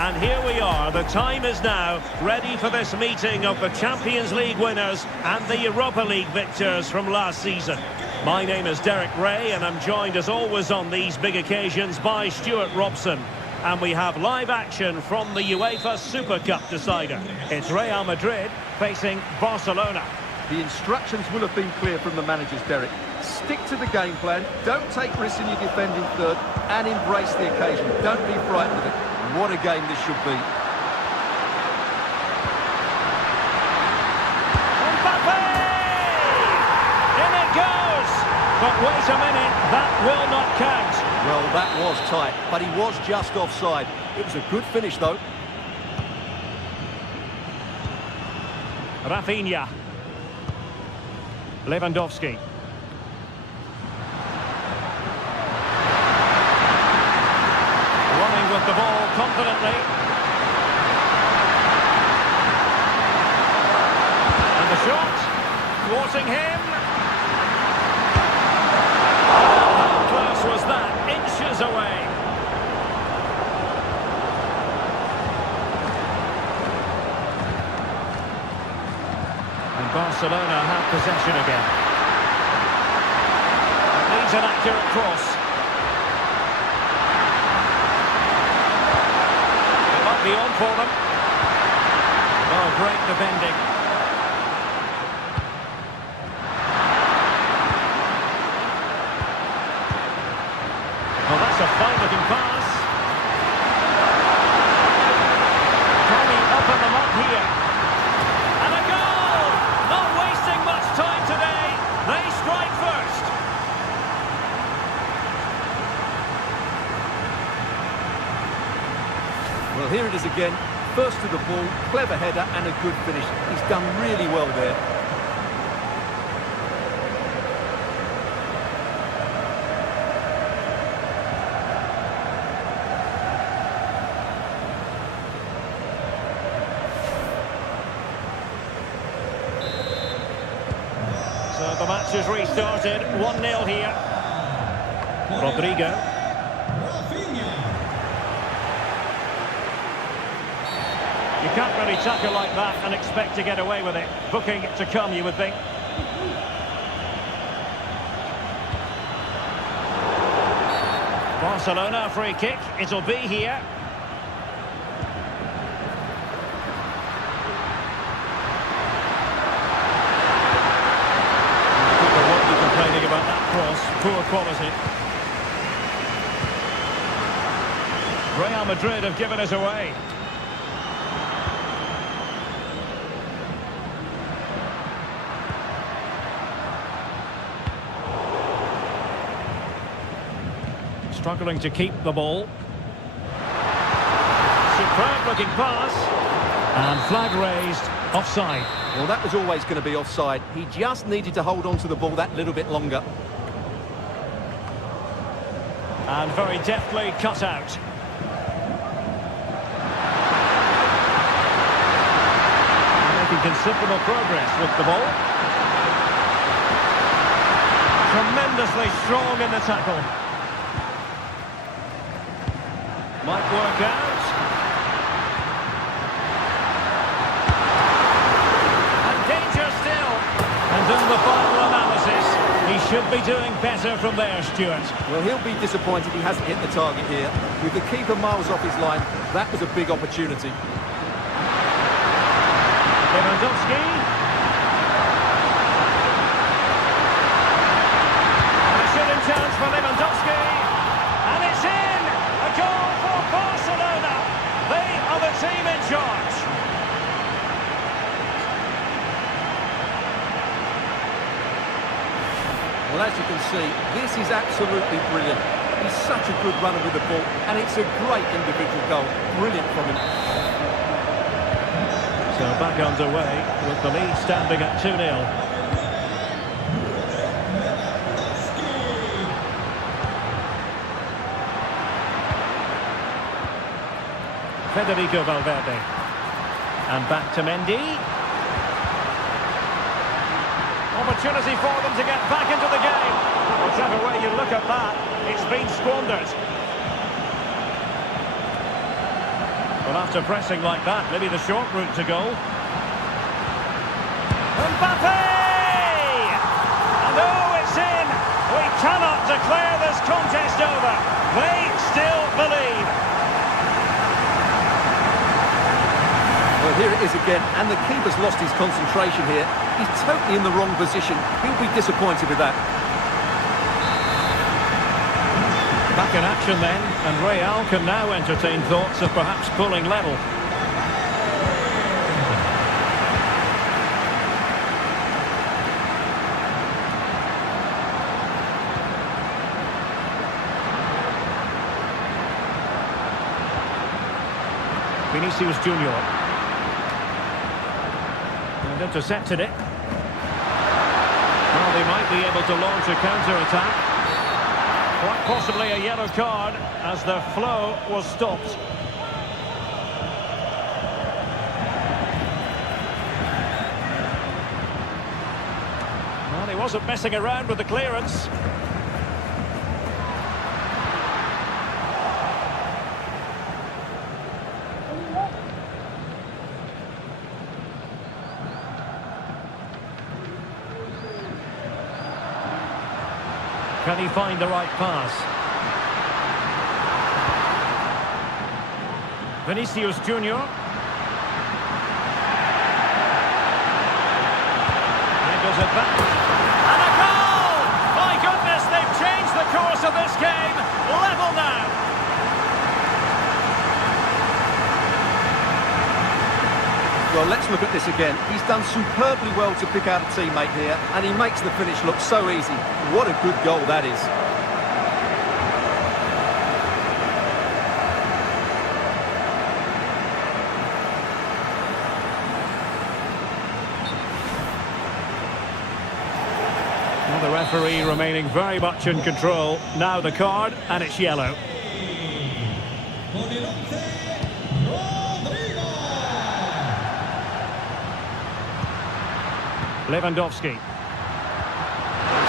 And here we are, the time is now, ready for this meeting of the Champions League winners and the Europa League victors from last season. My name is Derek Ray and I'm joined as always on these big occasions by Stuart Robson. And we have live action from the UEFA Super Cup decider. It's Real Madrid facing Barcelona. The instructions will have been clear from the managers, Derek. Stick to the game plan, don't take risks in your defending third, and embrace the occasion. Don't be frightened of it. What a game this should be. Mbappe! In it goes! But wait a minute, that will not count. Well, that was tight, but he was just offside. It was a good finish, though. Rafinha. Lewandowski. Running with the ball confidently. And the shot. Thwarting him. How close was that? Inches away. And Barcelona have possession again. It needs an accurate cross. It might be on for them. Oh, great defending. Oh, that's a fine-looking pass. Tommy up and them up here. And a goal! Not wasting much time today. They strike first. Well, here it is again. First to the ball, clever header and a good finish. He's done really well there. So the match has restarted. 1-0 here. Rodrigo. You can't really tackle like that and expect to get away with it. Booking to come, you would think. Barcelona, a free kick. It'll be here. People won't be complaining about that cross. Poor quality. Real Madrid have given us away. Struggling to keep the ball. Superb looking pass. And flag raised. Offside. Well, that was always going to be offside. He just needed to hold on to the ball that little bit longer. And very deftly cut out. Making considerable progress with the ball. Tremendously strong in the tackle. Might work out. And danger still. And in the final analysis, he should be doing better from there, Stuart. Well, he'll be disappointed he hasn't hit the target here. With the keeper miles off his line, that was a big opportunity. Lewandowski. And a shooting chance for Lewandowski. And it's in! A goal for Barcelona. They are the team in charge. Well, as you can see, this is absolutely brilliant. He's such a good runner with the ball, and it's a great individual goal. Brilliant from him. So back underway with the lead standing at 2-0. Federico Valverde. And back to Mendy. Opportunity for them to get back into the game. Whichever way you look at that, it's been squandered. Well, after pressing like that, maybe the short route to goal. Mbappe! And oh, it's in! We cannot declare this contest over. They still believe. Well, here it is again, and the keeper's lost his concentration here. He's totally in the wrong position. He'll be disappointed with that. Back in action then, and Real can now entertain thoughts of perhaps pulling level. Vinicius Junior. And intercepted it. Well, they might be able to launch a counter-attack. Quite possibly a yellow card as the flow was stopped. Well, he wasn't messing around with the clearance. Can he find the right pass? Vinicius Junior. There goes it back. And a goal! My goodness, they've changed the course of this game. Level now. Well, let's look at this again. He's done superbly well to pick out a teammate here, and he makes the finish look so easy. What a good goal that is. Well, the referee remaining very much in control. Now the card, and it's yellow. Lewandowski.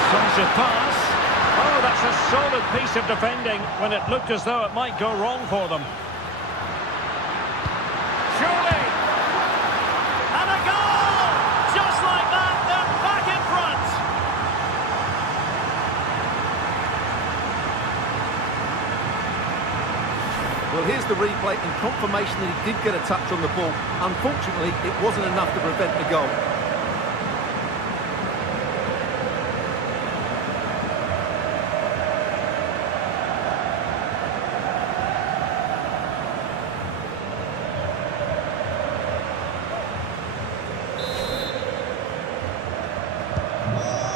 Decisive pass. Oh, that's a solid piece of defending when it looked as though it might go wrong for them. Surely! And a goal! Just like that, they're back in front! Well, here's the replay and confirmation that he did get a touch on the ball. Unfortunately, it wasn't enough to prevent the goal.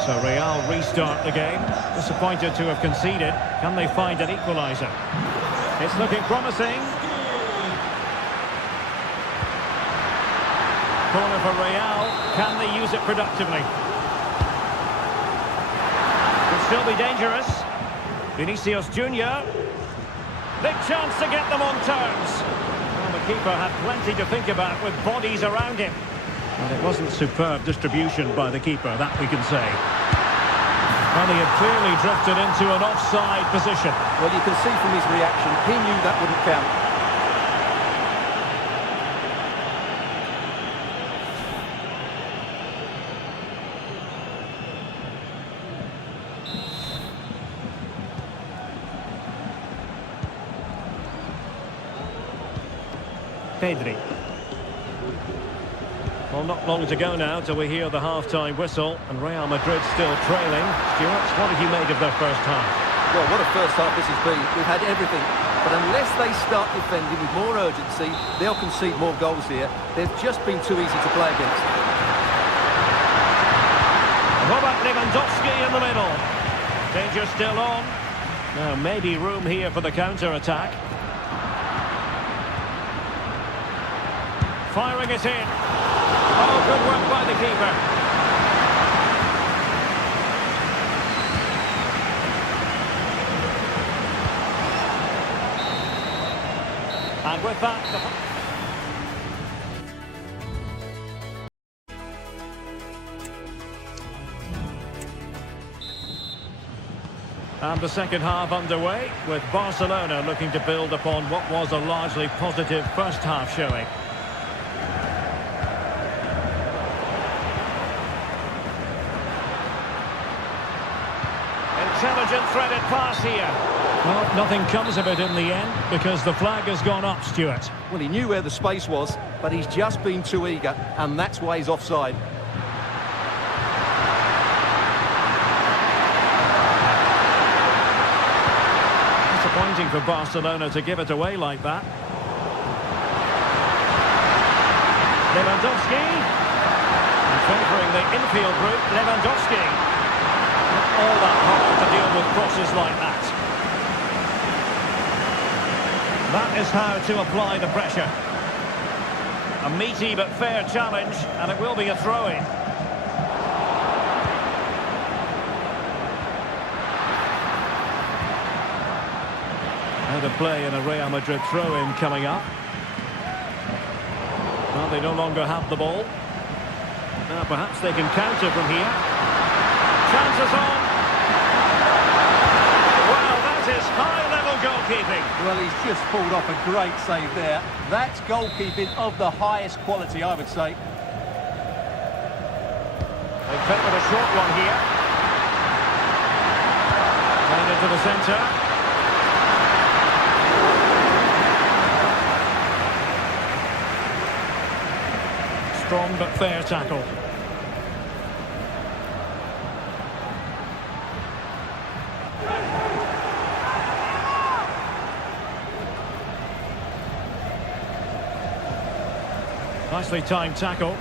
So Real restart the game. Disappointed to have conceded. Can they find an equaliser? It's looking promising. Corner for Real. Can they use it productively? Could still be dangerous. Vinicius Junior. Big chance to get them on terms. Well, the keeper had plenty to think about with bodies around him. And it wasn't superb distribution by the keeper, that we can say. Well, he had clearly drifted into an offside position. Well, you can see from his reaction, he knew that wouldn't count. Pedri. Well, not long to go now till we hear the half-time whistle, and Real Madrid still trailing. Stuart, what have you made of their first half? Well, what a first half this has been. We've had everything. But unless they start defending with more urgency, they'll concede more goals here. They've just been too easy to play against. Robert Lewandowski in the middle. Danger still on. Now, maybe room here for the counter-attack. Firing it in. Oh, good work by the keeper. And with that... And the second half underway, with Barcelona looking to build upon what was a largely positive first half showing. Intelligent threaded pass here. Well, nothing comes of it in the end because the flag has gone up, Stuart. Well, he knew where the space was, but he's just been too eager, and that's why he's offside. Disappointing for Barcelona to give it away like that. Lewandowski. And favouring the infield route, Lewandowski. Not all that hard to deal with crosses like that. That is how to apply the pressure. A meaty but fair challenge, and it will be a throw-in. Out of play and a Real Madrid throw-in coming up. Well, they no longer have the ball. Now perhaps they can counter from here. Chances on. Well, that is high-level goalkeeping. Well, he's just pulled off a great save there. That's goalkeeping of the highest quality, I would say. They fit with a short one here. Played into the centre. Strong but fair tackle. Nicely timed tackle.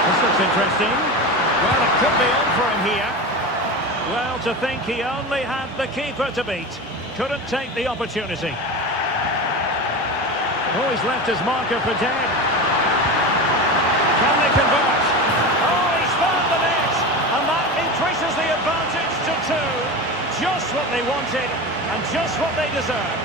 This looks interesting. Well, it could be on for him here. Well, to think he only had the keeper to beat. Couldn't take the opportunity. Oh, he's left his marker for dead. Can they convert? Oh, he's found the net! And that increases the advantage to 2. Just what they wanted, and just what they deserve.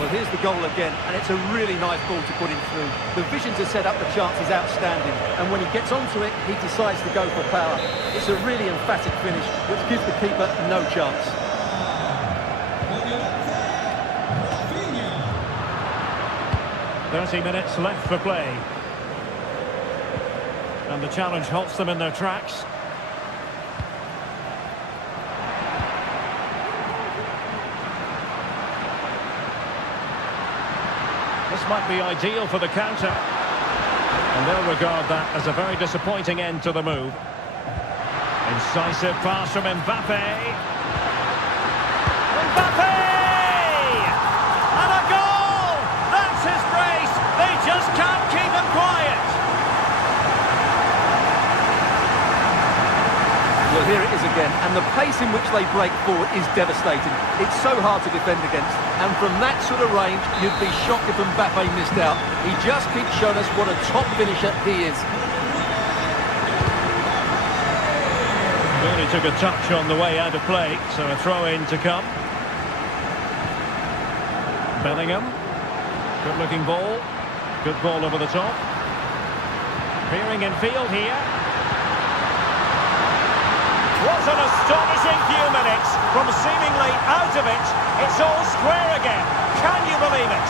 Well, here's the goal again, and it's a really nice ball to put him through. The vision to set up the chance is outstanding, and when he gets onto it, he decides to go for power. It's a really emphatic finish, which gives the keeper no chance. "30 minutes left for play. And the challenge halts them in their tracks. This might be ideal for the counter. And they'll regard that as a very disappointing end to the move. Incisive pass from Mbappe. Mbappe! And a goal! That's his brace. They just can't keep him quiet. Well, here it is again, and the pace in which they break forward is devastating. It's so hard to defend against, and from that sort of range, you'd be shocked if Mbappe missed out. He just keeps showing us what a top finisher he is. Well, he took a touch on the way out of play, so a throw-in to come. Bellingham. Good-looking ball. Good ball over the top. Peering in field here. What an astonishing few minutes. From seemingly out of it, it's all square again. Can you believe it?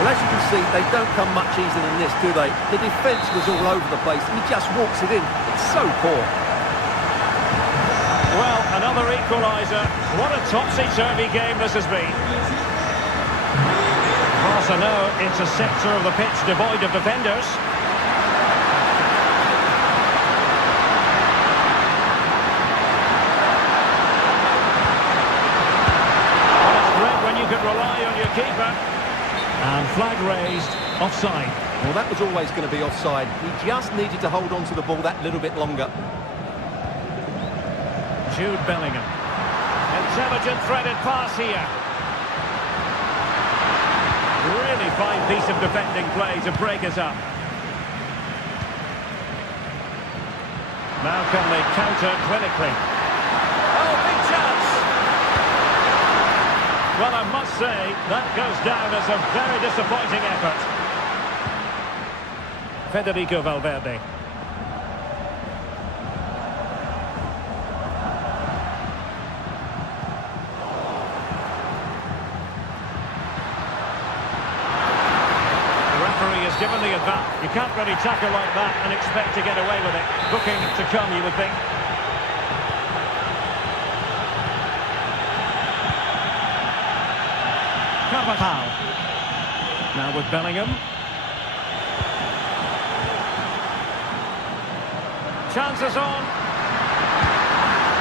Well, as you can see, they don't come much easier than this, do they? The defence was all over the place, and he just walks it in. It's so poor. Well, another equaliser. What a topsy-turvy game this has been. Barca know it's a sector of the pitch devoid of defenders. Rely on your keeper. And flag raised, offside. Well, that was always going to be offside. He just needed to hold on to the ball that little bit longer. Jude Bellingham. Intelligent threaded pass here. Really fine piece of defending play to break it up. Now can they counter clinically? Oh, big chance! Well, I must say, that goes down as a very disappointing effort. Federico Valverde. The referee has given the advance. You can't really tackle like that and expect to get away with it. Booking to come, you would think. Carvajal. Now with Bellingham. Chances on.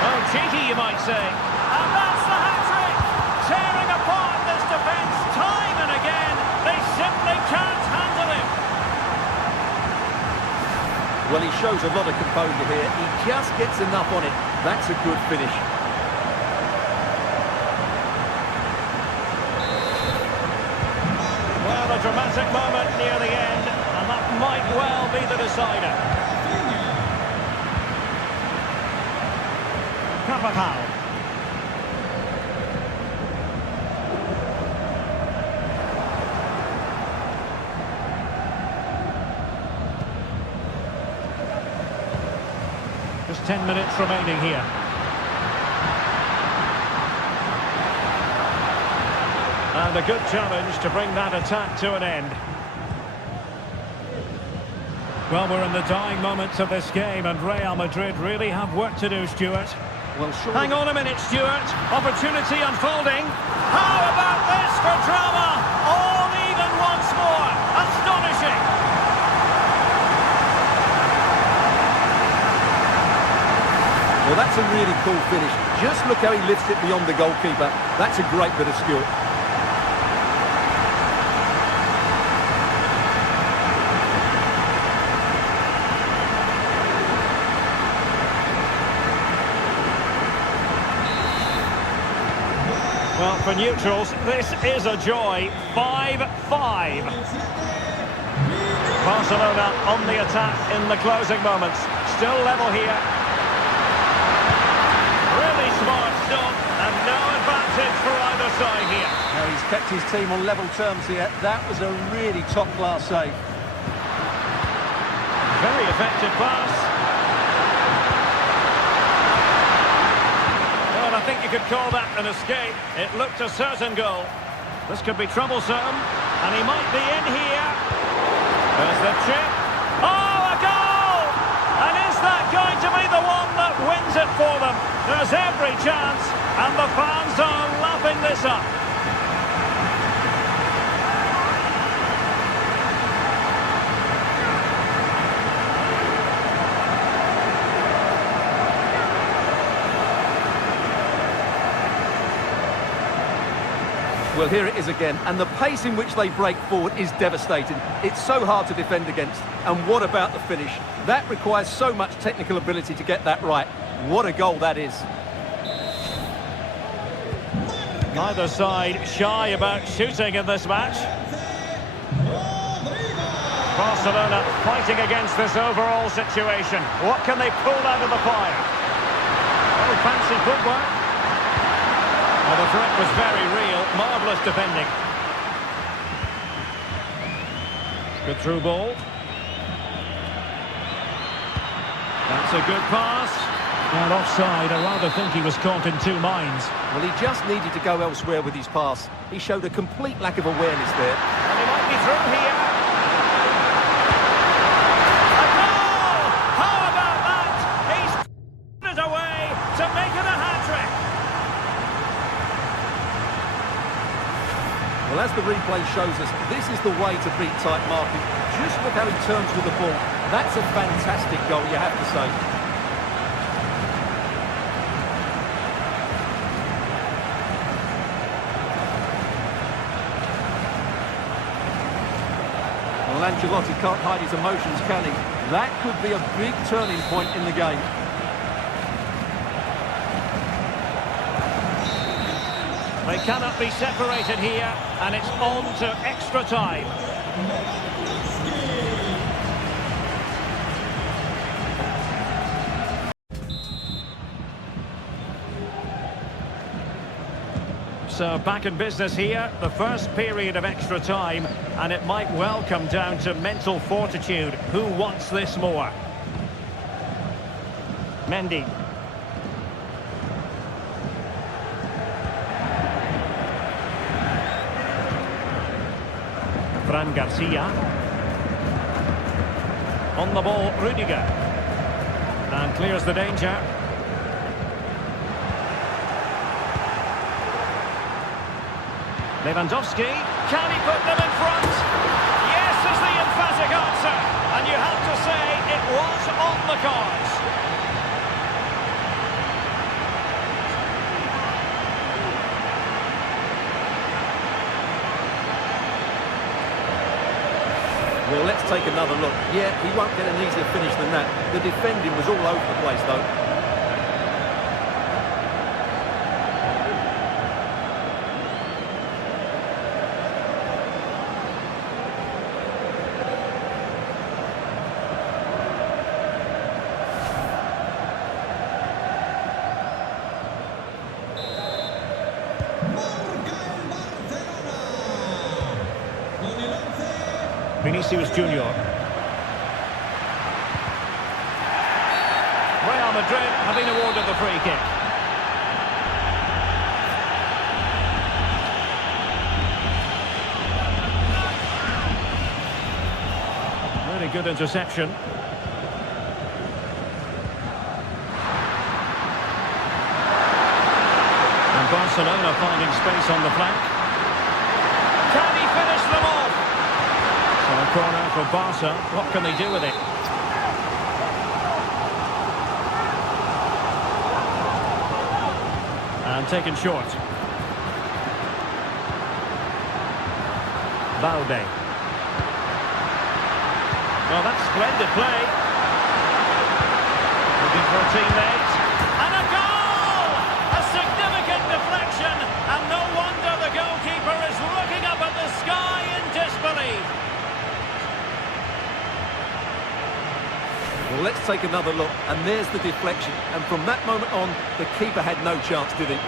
Oh, cheeky, you might say. And that's the hat-trick! Tearing apart this defence time and again. They simply can't handle him. Well, he shows a lot of composure here. He just gets enough on it. That's a good finish. Well, a dramatic moment near the end, and that might well be the decider. Carvajal. Just 10 minutes remaining here. And a good challenge to bring that attack to an end. Well, we're in the dying moments of this game, and Real Madrid really have work to do, Stuart. Well, sure. Hang on a minute, Stuart. Opportunity unfolding. How about this for drama? All even once more. Astonishing. Well, that's a really cool finish. Just look how he lifts it beyond the goalkeeper. That's a great bit of skill. Well, for neutrals, this is a joy. 5-5. Barcelona on the attack in the closing moments. Still level here. Really smart stop, and no advantage for either side here. Now he's kept his team on level terms here. That was a really top-class save. Very effective pass. Well, I think you could call that an escape. It looked a certain goal. This could be troublesome, and he might be in here. There's the chip. Oh, a goal! And is that going to be the one that wins it for them? There's every chance, and the fans are lapping this up. Well, here it is again, and the pace in which they break forward is devastating. It's so hard to defend against. And what about the finish? That requires so much technical ability to get that right. What a goal that is. Neither side shy about shooting in this match. Barcelona fighting against this overall situation. What can they pull out of the fire? Oh, fancy footwork. Well, the threat was very real. Marvellous defending. Good through ball. That's a good pass. And offside. I rather think he was caught in two minds. Well, he just needed to go elsewhere with his pass. He showed a complete lack of awareness there. And he might be through here. A goal! How about that? He's put it away to make it a hat-trick. Well, as the replay shows us, this is the way to beat tight marking. Just look how he turns with the ball. That's a fantastic goal, you have to say. Well, Ancelotti can't hide his emotions, can he? That could be a big turning point in the game. They cannot be separated here, and it's on to extra time. So back in business here, the first period of extra time, and it might well come down to mental fortitude. Who wants this more? Mendy. Fran Garcia. On the ball, Rudiger. And clears the danger. Lewandowski. Can he put them in front? Yes is the emphatic answer. And you have to say it was on the cards. Well, let's take another look. Yeah, he won't get an easier finish than that. The defending was all over the place, though. Vinicius Junior. Real Madrid have been awarded the free kick. Really good interception. And Barcelona finding space on the flank. Can he finish them off? So a corner for Barca. What can they do with it? And taken short. Balde. Well, that's splendid play. Looking for a teammate. And a goal! A significant deflection. And no wonder the goalkeeper is looking up at the sky in disbelief. Well, let's take another look, and there's the deflection. And from that moment on, the keeper had no chance, did he?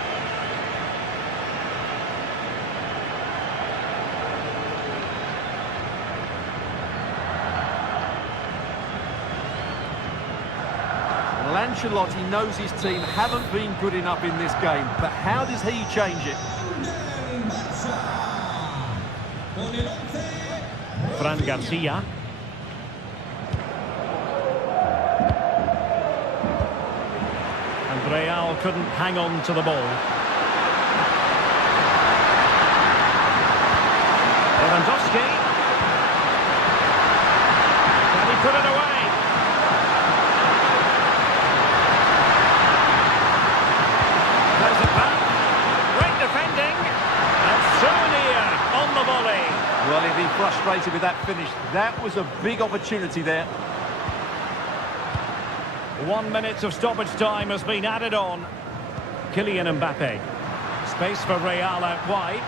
Well, Ancelotti knows his team haven't been good enough in this game, but how does he change it? Fran Garcia. Real couldn't hang on to the ball. Lewandowski. Can he put it away? There's it back. Great defending. And so near on the volley. Well, he'd be frustrated with that finish. That was a big opportunity there. 1 minute of stoppage time has been added on. Kylian Mbappe. Space for Real out wide.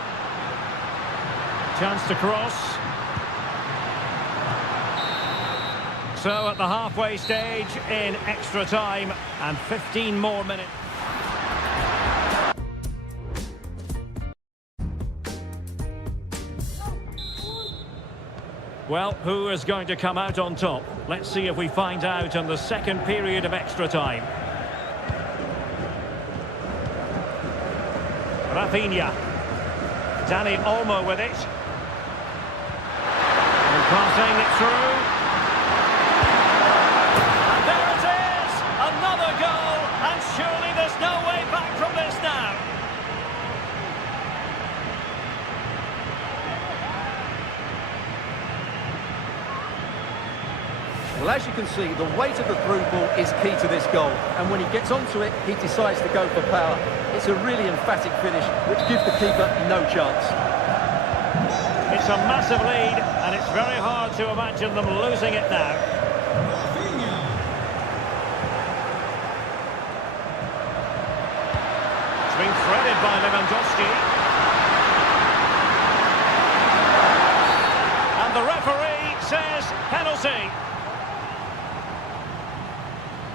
Chance to cross. So at the halfway stage in extra time and 15 more minutes. Well, who is going to come out on top? Let's see if we find out in the second period of extra time. Rafinha. Dani Olmo with it. And passing it through. And there it is! Another goal! And surely there's no way back from this now. Well, as you can see, the weight of the through ball is key to this goal. And when he gets onto it, he decides to go for power. It's a really emphatic finish, which gives the keeper no chance. It's a massive lead, and it's very hard to imagine them losing it now. It's been threaded by Lewandowski. And the referee says penalty.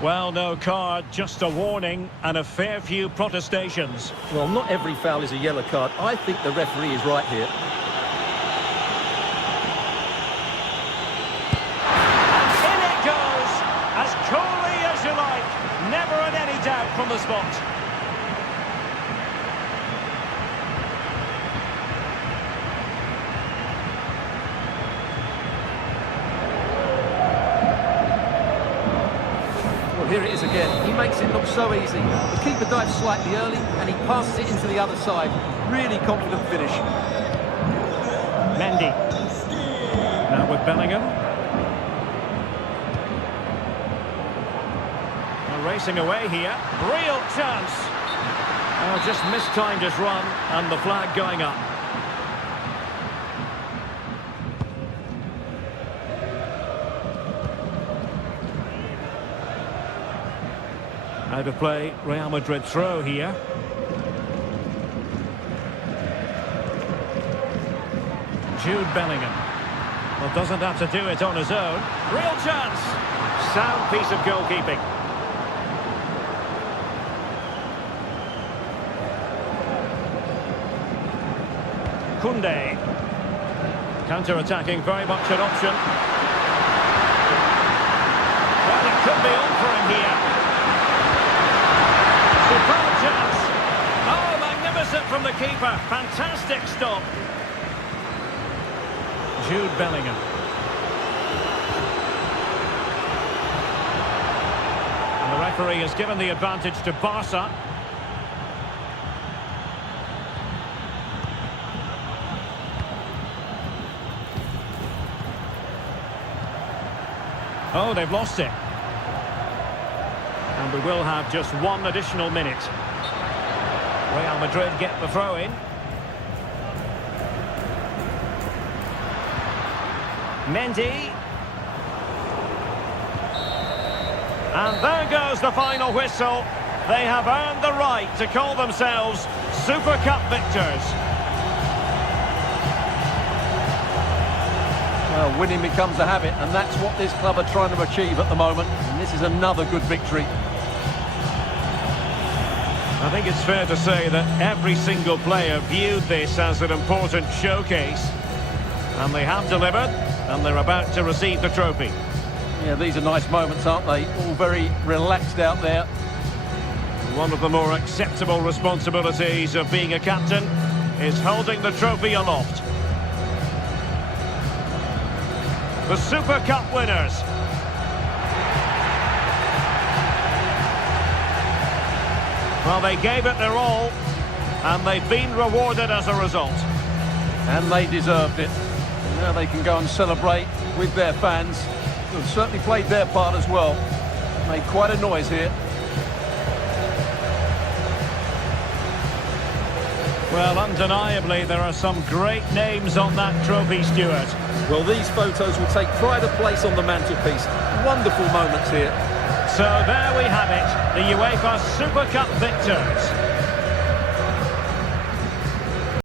Well, no card, just a warning and a fair few protestations. Well, not every foul is a yellow card. I think the referee is right here. In it goes, as coolly as you like. Never in any doubt from the spot. Here it is again. He makes it look so easy. The keeper dives slightly early and he passes it into the other side. Really confident finish. Mendy. Now with Bellingham. They're racing away here. Real chance. Oh, just mistimed his run and the flag going up. Out of play, Real Madrid throw here. Jude Bellingham. Well, doesn't have to do it on his own. Real chance. Sound piece of goalkeeping. Koundé. Counter-attacking, very much an option. Well, it could be on for him here. Superb chance. Oh, magnificent from the keeper. Fantastic stop. Jude Bellingham. And the referee has given the advantage to Barca. Oh, they've lost it. And we will have just one additional minute. Real Madrid get the throw in. Mendy. And there goes the final whistle. They have earned the right to call themselves Super Cup victors. Well, winning becomes a habit, and that's what this club are trying to achieve at the moment. And this is another good victory. I think it's fair to say that every single player viewed this as an important showcase. And they have delivered, and they're about to receive the trophy. Yeah, these are nice moments, aren't they? All very relaxed out there. One of the more acceptable responsibilities of being a captain is holding the trophy aloft. The Super Cup winners. Well, they gave it their all, and they've been rewarded as a result. And they deserved it. Now they can go and celebrate with their fans, who have certainly played their part as well. Made quite a noise here. Well, undeniably, there are some great names on that trophy, Stuart. Well, these photos will take pride of place on the mantelpiece. Wonderful moments here. So there we have it, the UEFA Super Cup victors.